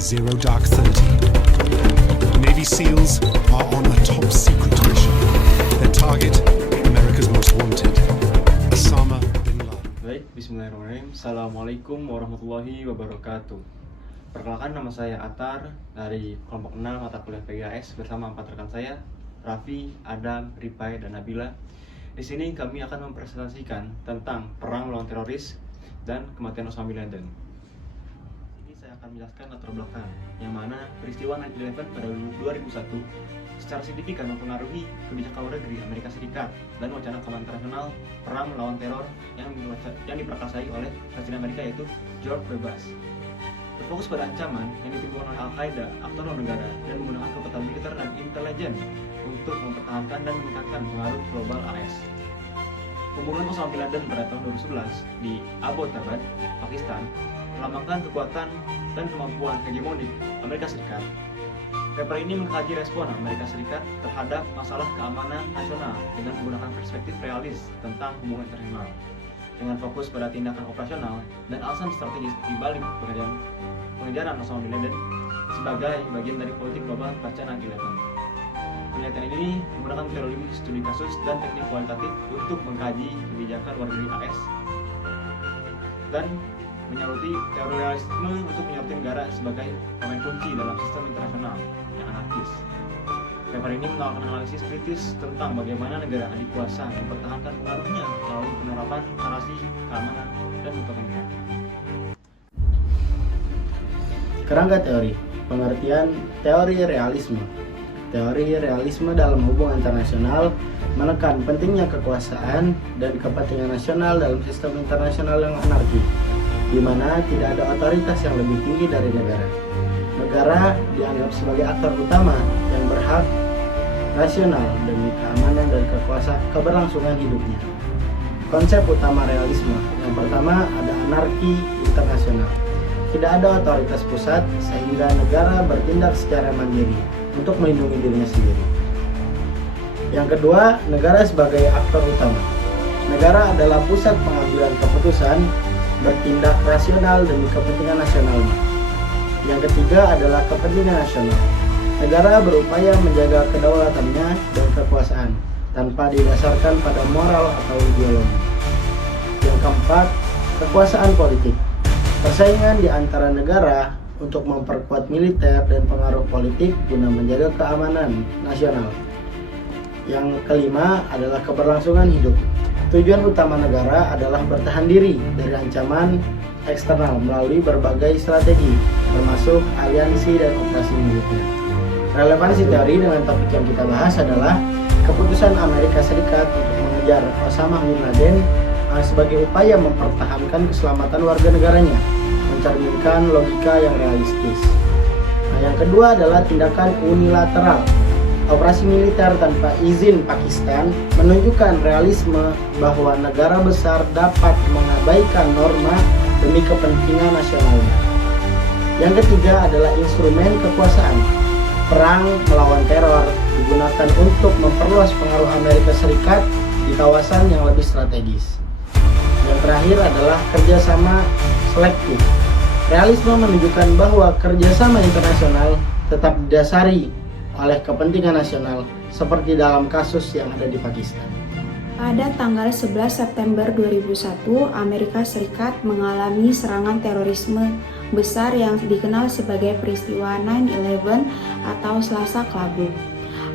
Zero Dark 30. Navy SEALs are on a top secret mission. Their target, America's most wanted, Osama bin Laden. Baik, bismillahirrahmanirrahim. Assalamualaikum warahmatullahi wabarakatuh. Perkenalkan, nama saya Atar dari kelompok 6 mata kuliah PGAS bersama 4 rekan saya, Raffi, Adam, Ripai, dan Nabila. Di sini kami akan mempresentasikan tentang perang melawan teroris dan kematian Osama bin Laden. Ini saya akan menjelaskan latar belakang, yang mana peristiwa 9/11 pada 2001 secara signifikan mempengaruhi kebijakan luar negeri Amerika Serikat dan wacana keamanan internasional perang melawan teror yang diperkasai oleh Presiden Amerika, yaitu George W. Bush. Berfokus pada ancaman yang ditimbulkan oleh Al-Qaeda, aktor luar negara, dan menggunakan kekuatan militer dan intelijen untuk mempertahankan dan meningkatkan pengaruh global AS. Pembunuhan Osama bin Laden pada tahun 2011 di Abbottabad, Pakistan, melambangkan kekuatan dan kemampuan hegemonik Amerika Serikat. Paper ini mengkaji respon Amerika Serikat terhadap masalah keamanan nasional dengan menggunakan perspektif realis tentang hubungan internasional, dengan fokus pada tindakan operasional dan alasan strategis di balik pengejaran Osama bin Laden sebagai bagian dari politik global pasca 9/11. Penelitian ini menggunakan metodologi studi kasus dan teknik kualitatif untuk mengkaji kebijakan luar negeri AS dan menyoroti teori realisme untuk menyoroti negara sebagai pemain kunci dalam sistem internasional yang anarkis. Paper ini melakukan analisis kritis tentang bagaimana negara adik kuasa mempertahankan pengaruhnya melalui penerapan narasi keamanan dan kepemimpinan. Kerangka teori, pengertian teori realisme. Teori realisme dalam hubungan internasional menekan pentingnya kekuasaan dan kepentingan nasional dalam sistem internasional yang anarki, di mana tidak ada otoritas yang lebih tinggi dari negara. Negara dianggap sebagai aktor utama yang berhak rasional demi keamanan dan keberlangsungan hidupnya. Konsep utama realisme, yang pertama ada anarki internasional. Tidak ada otoritas pusat sehingga negara bertindak secara mandiri untuk melindungi dirinya sendiri. Yang kedua, negara sebagai aktor utama. Negara adalah pusat pengambilan keputusan, bertindak rasional demi kepentingan nasionalnya. Yang ketiga adalah kepentingan nasional. Negara berupaya menjaga kedaulatannya dan kekuasaan tanpa didasarkan pada moral atau ideologi. Yang keempat, kekuasaan politik. Persaingan di antara negara untuk memperkuat militer dan pengaruh politik guna menjaga keamanan nasional. Yang kelima adalah keberlangsungan hidup. Tujuan utama negara adalah bertahan diri dari ancaman eksternal melalui berbagai strategi, termasuk aliansi dan operasi militer. Relevansi teori dengan topik yang kita bahas adalah keputusan Amerika Serikat untuk mengejar Osama bin Laden sebagai upaya mempertahankan keselamatan warga negaranya, mencerminkan logika yang realistis. Yang kedua adalah tindakan unilateral. Operasi militer tanpa izin Pakistan menunjukkan realisme bahwa negara besar dapat mengabaikan norma demi kepentingan nasionalnya. Yang ketiga adalah instrumen kekuasaan. Perang melawan teror digunakan untuk memperluas pengaruh Amerika Serikat di kawasan yang lebih strategis. Yang terakhir adalah kerjasama selektif. Realisme menunjukkan bahwa kerjasama internasional tetap didasari oleh kepentingan nasional, seperti dalam kasus yang ada di Pakistan. Pada tanggal 11 September 2001, Amerika Serikat mengalami serangan terorisme besar yang dikenal sebagai peristiwa 9/11 atau Selasa Kelabu.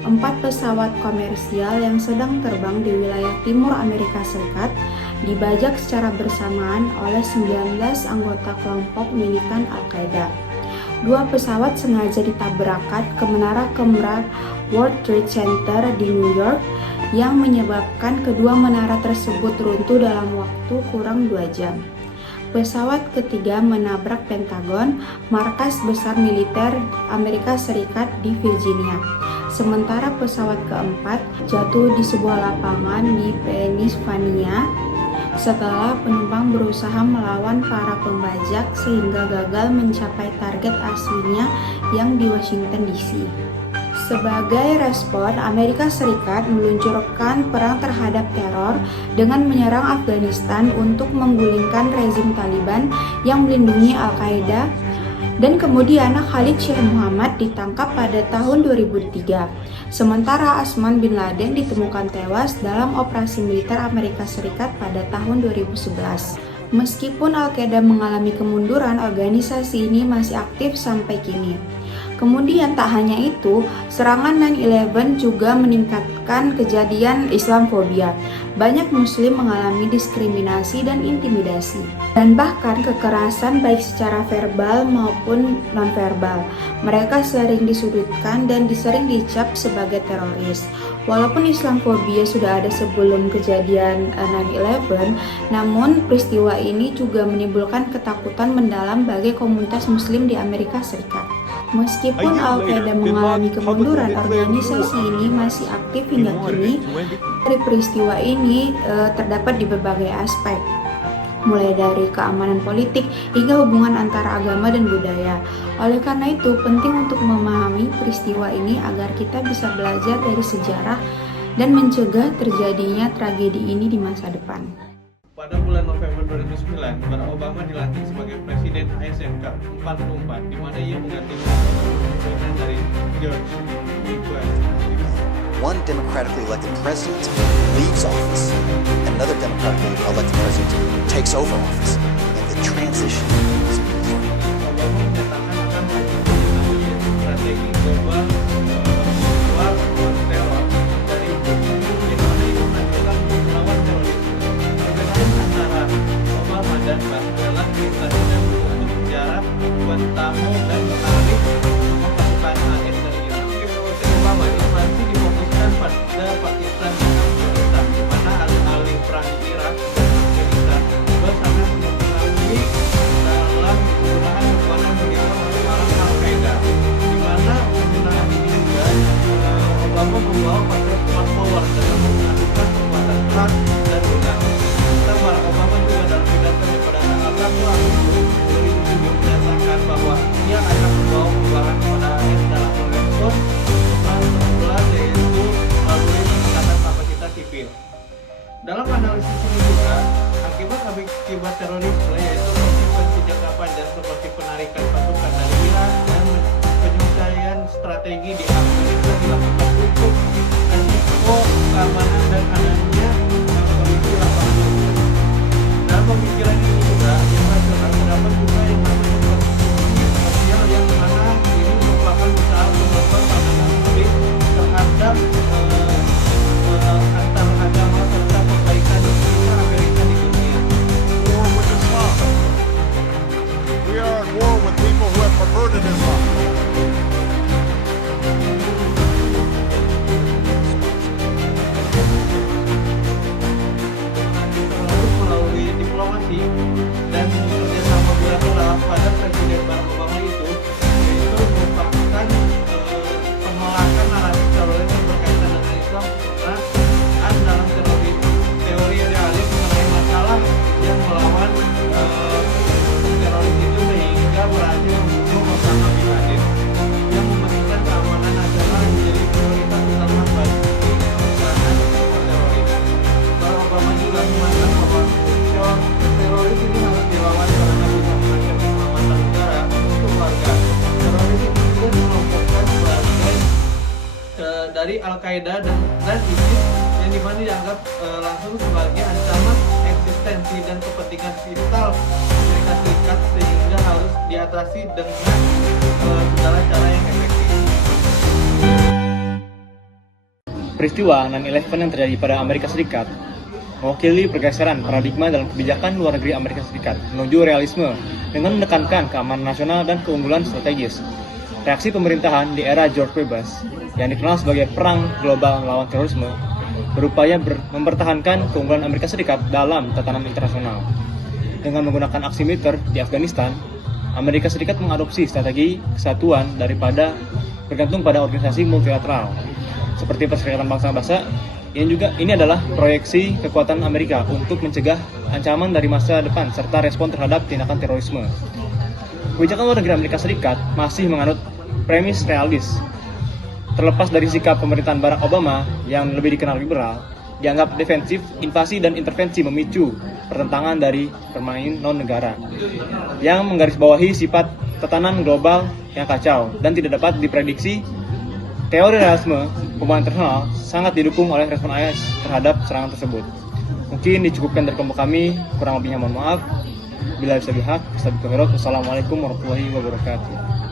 4 pesawat komersial yang sedang terbang di wilayah timur Amerika Serikat dibajak secara bersamaan oleh 19 anggota kelompok militan Al-Qaeda. 2 pesawat sengaja ditabrakkan ke menara Kemrar World Trade Center di New York yang menyebabkan kedua menara tersebut runtuh dalam waktu kurang 2 jam. Pesawat ketiga menabrak Pentagon, markas besar militer Amerika Serikat di Virginia. Sementara pesawat keempat jatuh di sebuah lapangan di Pennsylvania setelah penumpang berusaha melawan para pembajak sehingga gagal mencapai target aslinya yang di Washington DC. Sebagai respon, Amerika Serikat meluncurkan perang terhadap teror dengan menyerang Afghanistan untuk menggulingkan rezim Taliban yang melindungi Al-Qaeda Dan kemudian Khalid Sheikh Muhammad ditangkap pada tahun 2003. Sementara Osman bin Laden ditemukan tewas dalam operasi militer Amerika Serikat pada tahun 2011. Meskipun Al-Qaeda mengalami kemunduran, organisasi ini masih aktif sampai kini. Kemudian tak hanya itu, serangan 9/11 juga meningkatkan kejadian Islamfobia. Banyak muslim mengalami diskriminasi dan intimidasi, dan bahkan kekerasan baik secara verbal maupun nonverbal. Mereka sering disudutkan dan sering dicap sebagai teroris. Walaupun Islamfobia sudah ada sebelum kejadian 9/11, namun peristiwa ini juga menimbulkan ketakutan mendalam bagi komunitas muslim di Amerika Serikat. Meskipun Al-Qaeda mengalami kemunduran, organisasi ini masih aktif hingga kini. Dari peristiwa ini terdapat di berbagai aspek, mulai dari keamanan politik hingga hubungan antara agama dan budaya. Oleh karena itu, penting untuk memahami peristiwa ini agar kita bisa belajar dari sejarah dan mencegah terjadinya tragedi ini di masa depan. Pada bulan November 2009, Barack Obama dilantik sebagai Presiden ASN ke-44, di mana ia menggantikan kepemimpinan dari George W. One democratically elected president leaves office, another democratically elected president takes over office, and the transition is beautiful. Obama menyatakan akan melakukan strategi global war on terror dari di mana itu adalah melawan terorisme. Perbedaan antara Obama dan Bush adalah perintahnya untuk penjara Guantanamo dan menarik pasukan AS dari Irak. Keputusan Obama invasi difokuskan pada Pakistan dan Afghanistan, di mana alih-alih perang di Irak dan Afghanistan, Bush sangat mempengaruhi dalam penggunaan kekuatan militer melawan Al-Qaeda, di mana penggunaan ini juga Obama membawa konsep smart power dalam mengadukan kekuatan perang dan udara. Serta Barack Obama juga dalam pidatonya pada tanggal 1 Agustus 2007 menyatakan bahwa ia akan membawa perubahan pada AS dalam merespons permasalahan yaitu melalui peningkatan kapasitas sipil. Dalam analisis ini juga, akibat terorisme yaitu konsekuensi jangka panjang seperti penarikan pasukan dari Irak dan penyelesaian strategi di Afghanistan dilakukan untuk risiko keamanan dan adanya kondisi lapangan. Dalam pemikiran ini juga yang rasional terdapat juga yang namanya konsumsi sosial yang mana ini merupakan usaha membangun pandangan publik terhadap antar agama serta perbaikan citra Amerika di dunia. War with Islam. We are at war with people who have perverted Islam. Terus melalui diplomasi dan kerjasama bilateral pada Presiden Barack Obama itu merupakan penolakan naratif teroris yang berkaitan dengan Islam penggunaan dalam teori realis mengenai masalah yang melawan teroris itu sehingga berhasil membunuh Osama bin Laden yang mementingkan keamanan nasional yang menjadi prioritas utama bagi serangan teroris. Barack Obama juga mengatakan bahwa teroris ini harus dilawan karena bisa mengancam keselamatan negara untuk warga. Teroris itu juga dikelompokkan sebagai dari Al-Qaeda dan ISIS yang dimana dianggap langsung sebagai ancaman eksistensi dan kepentingan vital Amerika Serikat sehingga harus diatasi dengan segala cara yang efektif. Peristiwa 9/11 yang terjadi pada Amerika Serikat mewakili pergeseran paradigma dalam kebijakan luar negeri Amerika Serikat menuju realisme dengan menekankan keamanan nasional dan keunggulan strategis. Reaksi pemerintahan di era George W. Bush yang dikenal sebagai perang global melawan terorisme berupaya mempertahankan keunggulan Amerika Serikat dalam tatanan internasional. Dengan menggunakan aksi militer di Afghanistan, Amerika Serikat mengadopsi strategi kesatuan daripada bergantung pada organisasi multilateral seperti Perserikatan Bangsa-Bangsa. Ini adalah proyeksi kekuatan Amerika untuk mencegah ancaman dari masa depan serta respon terhadap tindakan terorisme. Kebijakan luar negeri Amerika Serikat masih menganut premis realis. Terlepas dari sikap pemerintahan Barack Obama yang lebih dikenal liberal, dianggap defensif, invasi dan intervensi memicu pertentangan dari pemain non-negara yang menggarisbawahi sifat tatanan global yang kacau dan tidak dapat diprediksi. Teori realisme hubungan internasional sangat didukung oleh respon IS terhadap serangan tersebut. Mungkin dicukupkan dari kelompok kami, kurang lebihnya mohon maaf. Bila bisa bihak, Assalamualaikum warahmatullahi wabarakatuh.